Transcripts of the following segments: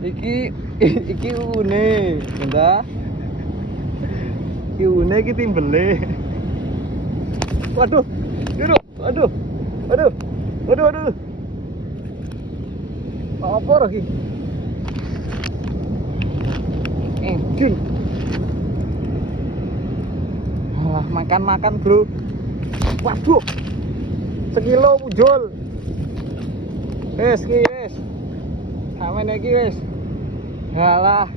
Iki une, enggak? Iki une iki timbele. Waduh. Waduh. Apa lagi? Anjing. Alah, makan, Bro. Waduh. Sekilo bujol. Wes. Amen iki wes. Halah.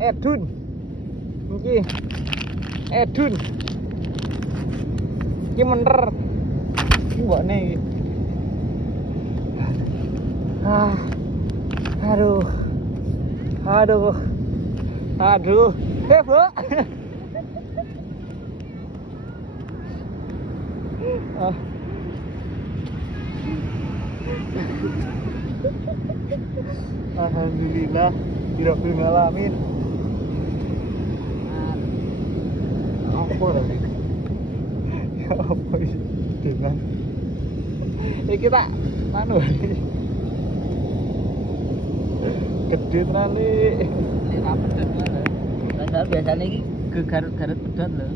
Edun. Iki. Edun. Iki mener. Iki mbokne iki. Aduh. Bro. Alhamdulillah tidak ngalamin. Apa lagi? Ya apa ini dengan kita anu gede tenan iki. Nek pedhot lho. Padahal biasane iki Garut pedhot lho.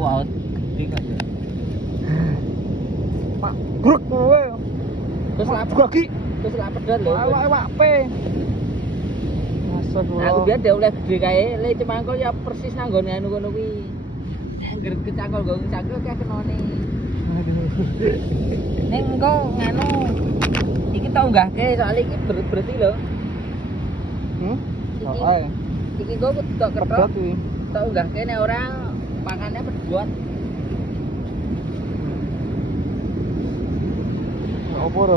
Wow, gede kok ya. Pak gruk kowe. Terus lak pedhot lho. Awak pe. Aku biar dia oleh gede kae, le cemangkul ya persis nang nggone anu kono kuwi. Angger kecangkul go cangkul kae kenone. Ning engko nganu iki tau nggahke soal iki berarti lho. Iki kok tok kethok. Tau nggahke nek ora pangannya pedhot. Apa ora?